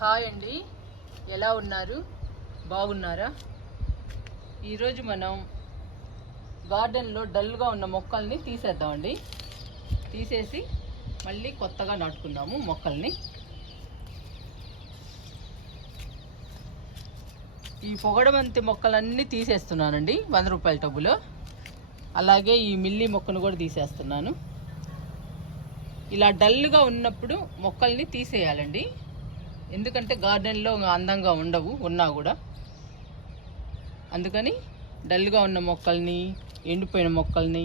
Hi అండి. ఎలా ఉన్నారు? బాగున్నారా? ఈరోజు మనం గార్డెన్లో డల్గా ఉన్న మొక్కల్ని తీసేద్దామండి. తీసేసి మళ్ళీ కొత్తగా నాటుకుందాము మొక్కల్ని. ఈ పొగడవంతి మొక్కలన్నీ తీసేస్తున్నానండి వంద రూపాయల టబ్బులో. అలాగే ఈ మిల్లీ మొక్కను కూడా తీసేస్తున్నాను. ఇలా డల్గా ఉన్నప్పుడు మొక్కల్ని తీసేయాలండి. ఎందుకంటే గార్డెన్లో అందంగా ఉండవు ఉన్నా కూడా. అందుకని డల్గా ఉన్న మొక్కల్ని ఎండిపోయిన మొక్కల్ని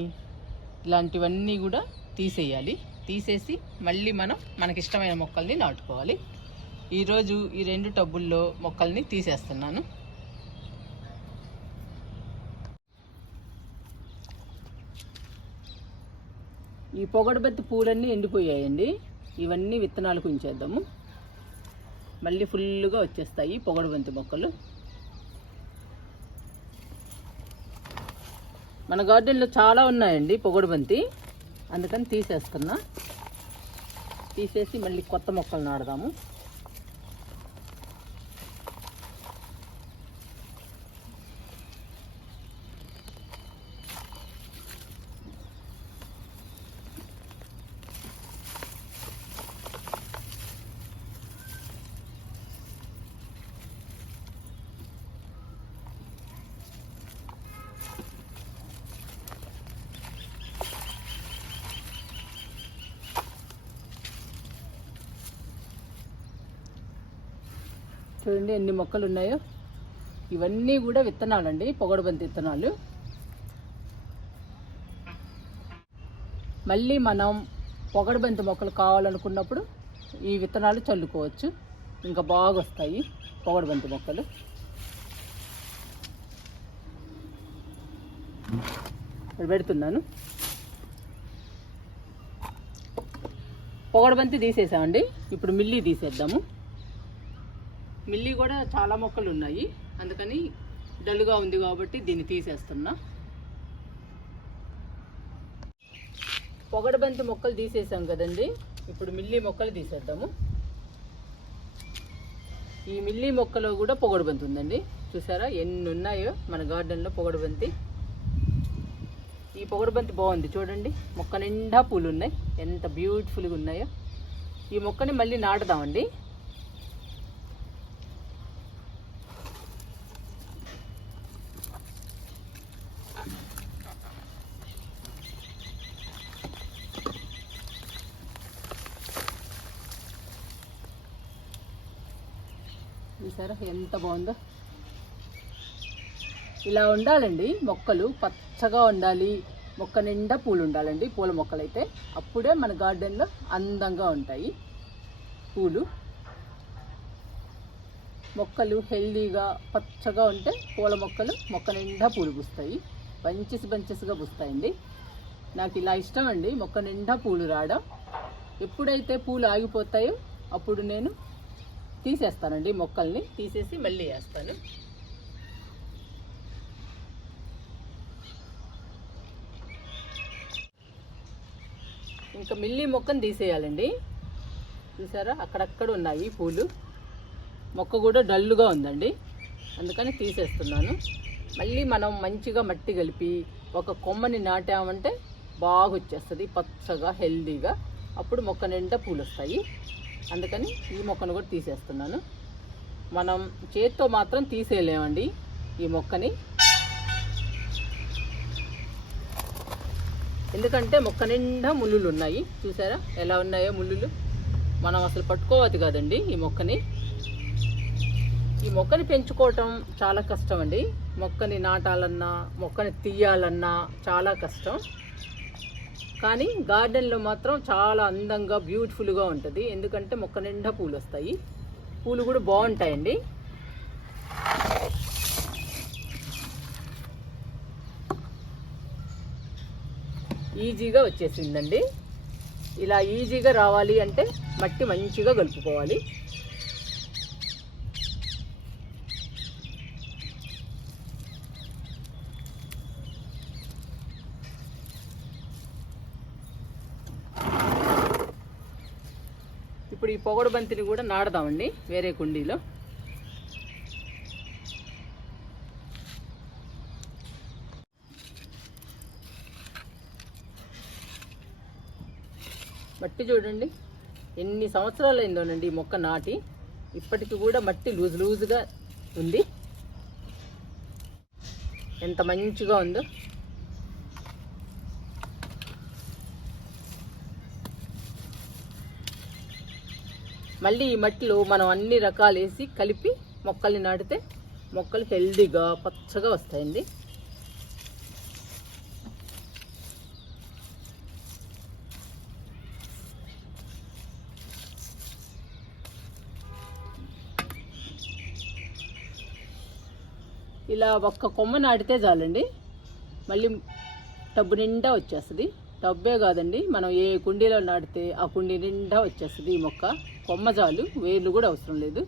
ఇలాంటివన్నీ కూడా తీసేయాలి. తీసేసి మళ్ళీ మనం మనకిష్టమైన మొక్కల్ని నాటుకోవాలి. ఈరోజు ఈ రెండు టబ్బుల్లో మొక్కల్ని తీసేస్తున్నాను. ఈ పొగడబెత్తి పూలన్నీ ఎండిపోయాయండి. ఇవన్నీ విత్తనాలకు ఉంచేద్దాము. మళ్ళీ ఫుల్గా వచ్చేస్తాయి పొగడబంతి మొక్కలు. మన గార్డెన్లో చాలా ఉన్నాయండి పొగడబంతి అందుకని తీసేస్తున్నా. తీసేసి మళ్ళీ కొత్త మొక్కలు నాడదాము చూడండి ఎన్ని మొక్కలు ఉన్నాయో ఇవన్నీ కూడా విత్తనాలండి పొగడబంతి విత్తనాలు. మళ్ళీ మనం పొగడబంతి మొక్కలు కావాలనుకున్నప్పుడు ఈ విత్తనాలు చల్లుకోవచ్చు. ఇంకా బాగా వస్తాయి పొగడబంతి మొక్కలు. పెడుతున్నాను. పొగడబంతి తీసేసామండి. ఇప్పుడు మిల్లి తీసేద్దాము. మిల్లీ కూడా చాలా మొక్కలు ఉన్నాయి అందుకని డల్గా ఉంది కాబట్టి దీన్ని తీసేస్తున్నా. పొగడబంతి మొక్కలు తీసేసాం కదండి. ఇప్పుడు మిల్లీ మొక్కలు తీసేద్దాము. ఈ మిల్లీ మొక్కలో కూడా పొగడబంతి ఉందండి. చూసారా? ఎన్ని ఉన్నాయో మన గార్డెన్లో పొగడబంతి. ఈ పొగడబంతి బాగుంది చూడండి. మొక్క నిండా పూలు ఉన్నాయి. ఎంత బ్యూటిఫుల్గా ఉన్నాయో. ఈ మొక్కని మళ్ళీ నాటుదామండి. చూసారా? ఎంత బాగుందో. ఇలా ఉండాలండి మొక్కలు పచ్చగా ఉండాలి. మొక్క నిండా పూలు ఉండాలండి పూల మొక్కలైతే. అప్పుడే మన గార్డెన్లో అందంగా ఉంటాయి పూలు. మొక్కలు హెల్దీగా పచ్చగా ఉంటే పూల మొక్కలు మొక్క నిండా పూలు పూస్తాయి. బంచెస్ బంచెస్గా పూస్తాయండి. నాకు ఇలా ఇష్టం అండి మొక్క నిండా పూలు రావడం. ఎప్పుడైతే పూలు ఆగిపోతాయో అప్పుడు నేను తీసేస్తానండి మొక్కల్ని. తీసేసి మళ్ళీ వేస్తాను. ఇంకా మిల్లి మొక్కను తీసేయాలండి. చూసారా? అక్కడక్కడ ఉన్నాయి పూలు. మొక్క కూడా డల్లుగా ఉందండి. అందుకని తీసేస్తున్నాను. మళ్ళీ మనం మంచిగా మట్టి కలిపి ఒక కొమ్మని నాటామంటే బాగా వచ్చేస్తుంది పచ్చగా హెల్దీగా. అప్పుడు మొక్క నిండా పూలు వస్తాయి అందుకని ఈ మొక్కను కూడా తీసేస్తున్నాను. మనం చేత్తో మాత్రం తీసేయలేమండి. ఈ మొక్కని. ఎందుకంటే మొక్క నిండా ముళ్ళులు ఉన్నాయి. చూసారా? ఎలా ఉన్నాయో ముళ్ళులు? మనం అసలు పట్టుకోవద్దు కదండి ఈ మొక్కని. ఈ మొక్కని పెంచుకోవటం చాలా కష్టం అండి మొక్కని నాటాలన్నా మొక్కని తీయాలన్నా చాలా కష్టం. కానీ గార్డెన్లో మాత్రం చాలా అందంగా బ్యూటిఫుల్గా ఉంటుంది. ఎందుకంటే మొక్క నిండా పూలు వస్తాయి పూలు కూడా బాగుంటాయండి. ఈజీగా వచ్చేసిందండి. ఇలా ఈజీగా రావాలి అంటే మట్టి మంచిగా కలుపుకోవాలి. ఇప్పుడు ఈ పొగడు బంతిని కూడా నాడదామండి వేరే కుండీలో. మట్టి చూడండి ఎన్ని సంవత్సరాలు అయిందోనండి ఈ మొక్క నాటి. ఇప్పటికి కూడా మట్టి లూజు లూజ్గా ఉంది. ఎంత మంచిగా ఉందో. మళ్ళీ ఈ మట్టిలో మనం అన్ని రకాలు వేసి కలిపి మొక్కల్ని నాటితే మొక్కలు హెల్దీగా పచ్చగా వస్తాయండి. ఇలా ఒక్క కొమ్మ నాటితే చాలండి. మళ్ళీ టబ్బు నిండా వచ్చేస్తుంది. టబ్బే కాదండి మనం ఏ కుండీలో నాటితే ఆ కుండీ నిండా వచ్చేస్తుంది ఈ మొక్క. కొమ్మ చాలు వేర్లు కూడా అవసరం లేదు.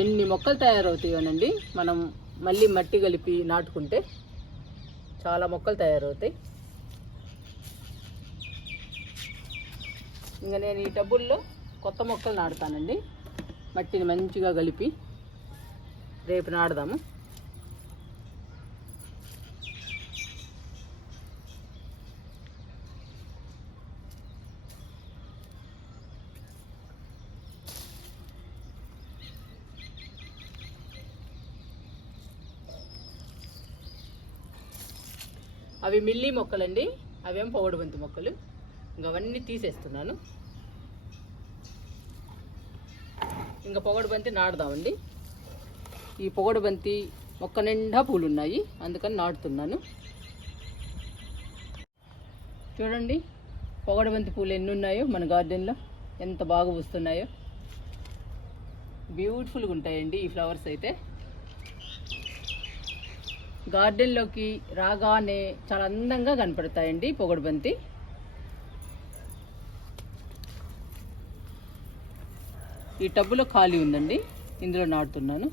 ఎన్ని మొక్కలు తయారవుతాయోనండి? మనం మళ్ళీ మట్టి కలిపి నాటుకుంటే చాలా మొక్కలు తయారవుతాయి. ఇంకా నేను ఈ టబ్బుల్లో కొత్త మొక్కలు నాటుతానండి. మట్టిని మంచిగా కలిపి రేపు నాడదాము అవి మిల్లీ మొక్కలండి. అవేం పొగడు బంతి మొక్కలు. ఇంకా అవన్నీ తీసేస్తున్నాను. ఇంకా పొగడు బంతి నాటుదామండి. ఈ పొగడు బంతి మొక్క నిండా పూలు ఉన్నాయి అందుకని నాటుతున్నాను. చూడండి పొగడు బంతి పూలు ఎన్ని ఉన్నాయో మన గార్డెన్లో. ఎంత బాగా పూస్తున్నాయో. బ్యూటిఫుల్గా ఉంటాయండి ఈ ఫ్లవర్స్ అయితే. గార్డెన్లోకి రాగానే చాలా అందంగా కనపడతాయండి పొగడు ఈ టబ్బులో ఖాళీ ఉందండి. ఇందులో నాటుతున్నాను.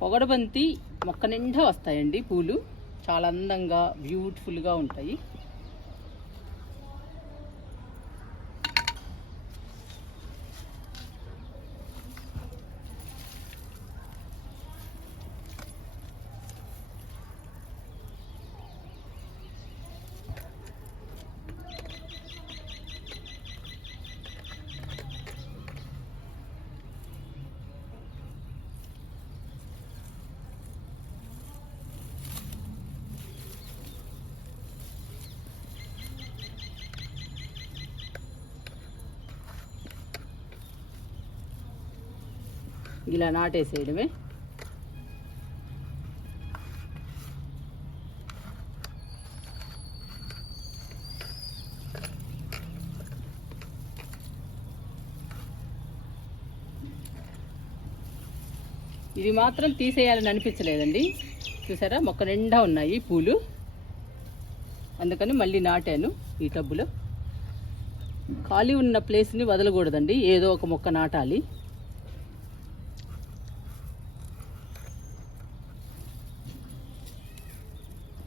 పొగడబంతి మొక్క నిండా వస్తాయండి పూలు. చాలా అందంగా బ్యూటిఫుల్గా ఉంటాయి. ఇలా నాటేసేయడమే. ఇది మాత్రం తీసేయాలని అనిపించలేదండి. చూసారా? మొక్క నిండా ఉన్నాయి పూలు. అందుకని మళ్ళీ నాటాను ఈ టబ్బులో. ఖాళీ ఉన్న ప్లేస్ని వదలకూడదండి. ఏదో ఒక మొక్క నాటాలి.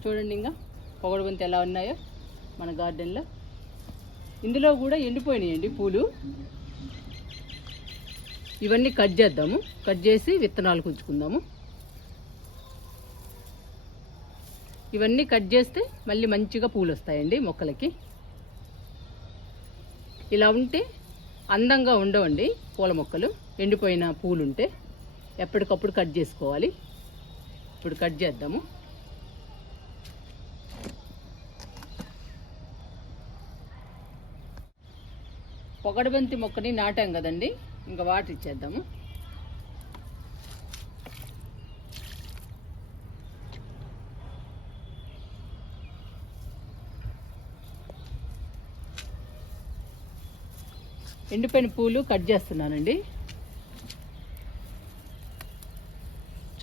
చూడండి ఇంకా. పొగడబంతి ఎలా ఉన్నాయో మన గార్డెన్లో. ఇందులో కూడా ఎండిపోయినాయండి పూలు. ఇవన్నీ కట్ చేద్దాము. కట్ చేసి విత్తనాలు కుంచుకుందాము. ఇవన్నీ కట్ చేస్తే మళ్ళీ మంచిగా పూలు వస్తాయండి మొక్కలకి. ఇలా ఉంటే అందంగా ఉండవండి పూల మొక్కలు. ఎండిపోయిన పూలు ఉంటే ఎప్పటికప్పుడు కట్ చేసుకోవాలి. ఇప్పుడు కట్ చేద్దాము. పొగడబంతి మొక్కని నాటాం కదండి. ఇంకా వాటర్ ఇచ్చేద్దాము. ఎండిపోయిన పూలు కట్ చేస్తున్నానండి.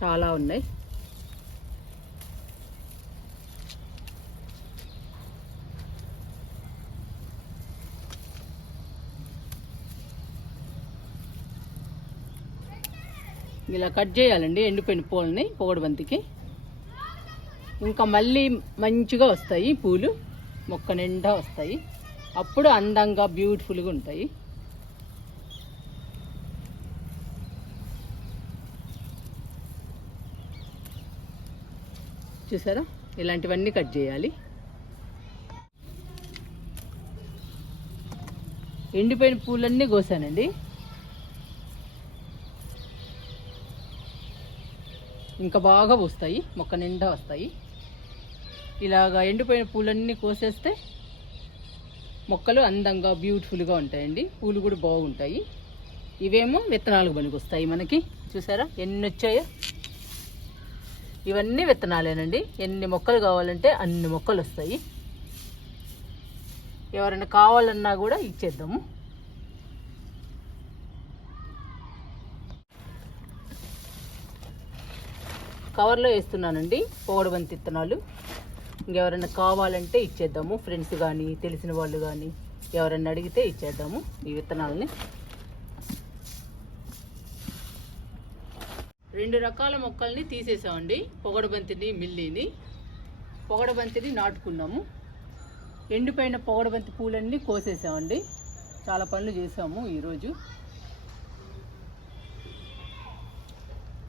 చాలా ఉన్నాయి. ఇలా కట్ చేయాలండి ఎండిపోయిన పూలని పొగడుబంతికి ఇంకా మళ్ళీ మంచిగా వస్తాయి పూలు మొక్క నిండా వస్తాయి. అప్పుడు అందంగా బ్యూటిఫుల్గా ఉంటాయి. చూసారా? ఇలాంటివన్నీ కట్ చేయాలి. ఎండిపోయిన పూలన్నీ కోసానండి. ఇంకా బాగా పూస్తాయి మొక్క నిండా వస్తాయి. ఇలాగా ఎండిపోయిన పూలన్నీ కోసేస్తే మొక్కలు అందంగా బ్యూటిఫుల్గా ఉంటాయండి. పూలు కూడా బాగుంటాయి. ఇవేమో విత్తనాలకు పనికొస్తాయి మనకి. చూసారా? ఎన్ని వచ్చాయో? ఇవన్నీ విత్తనాలేనండి. ఎన్ని మొక్కలు కావాలంటే అన్ని మొక్కలు వస్తాయి. ఎవరైనా కావాలన్నా కూడా ఇచ్చేద్దాము. కవర్లో వేస్తున్నానండి. పొగడబంతి విత్తనాలు ఇంకెవరైనా కావాలంటే ఇచ్చేద్దాము. ఫ్రెండ్స్ కానీ తెలిసిన వాళ్ళు కానీ ఎవరైనా అడిగితే ఇచ్చేద్దాము ఈ విత్తనాలని. రెండు రకాల మొక్కల్ని తీసేసామండి. పొగడబంతిని మిల్లిని. పొగడబంతిని నాటుకున్నాము. ఎండిపోయిన పొగడబంతి పూలన్నీ కోసేసామండి. చాలా పనులు చేసాము ఈరోజు.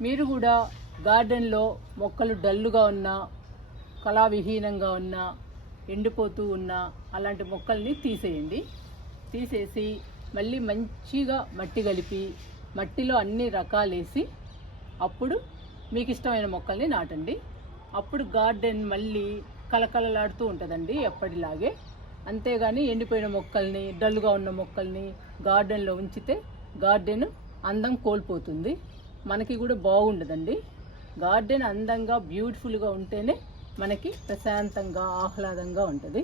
మీరు కూడా గార్డెన్లో మొక్కలు డల్లుగా ఉన్నా కళావిహీనంగా ఉన్నా ఎండిపోతూ ఉన్నా అలాంటి మొక్కల్ని తీసేయండి. తీసేసి మళ్ళీ మంచిగా మట్టి కలిపి మట్టిలో అన్ని రకాలేసి అప్పుడు మీకు ఇష్టమైన మొక్కల్ని నాటండి. అప్పుడు గార్డెన్ మళ్ళీ కలకలలాడుతూ ఉంటుందండి ఎప్పటిలాగే. అంతేగాని ఎండిపోయిన మొక్కల్ని డల్గా ఉన్న మొక్కల్ని గార్డెన్లో ఉంచితే గార్డెన్ అందం కోల్పోతుంది. మనకి కూడా బాగుండదండి. గార్డెన్ అందంగా బ్యూటిఫుల్గా ఉంటేనే మనకి ప్రశాంతంగా ఆహ్లాదంగా ఉంటుంది.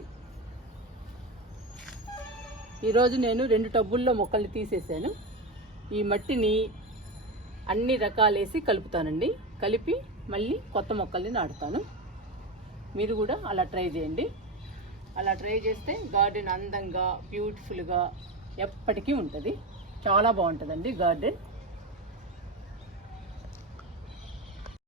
ఈరోజు నేను రెండు టబ్బుల్లో మొక్కల్ని తీసేసాను ఈ మట్టిని అన్ని రకాలేసి కలుపుతానండి. కలిపి మళ్ళీ కొత్త మొక్కల్ని నాటుతాను. మీరు కూడా అలా ట్రై చేయండి. అలా ట్రై చేస్తే గార్డెన్ అందంగా బ్యూటిఫుల్గా ఎప్పటికీ ఉంటుంది. చాలా బాగుంటుందండి గార్డెన్.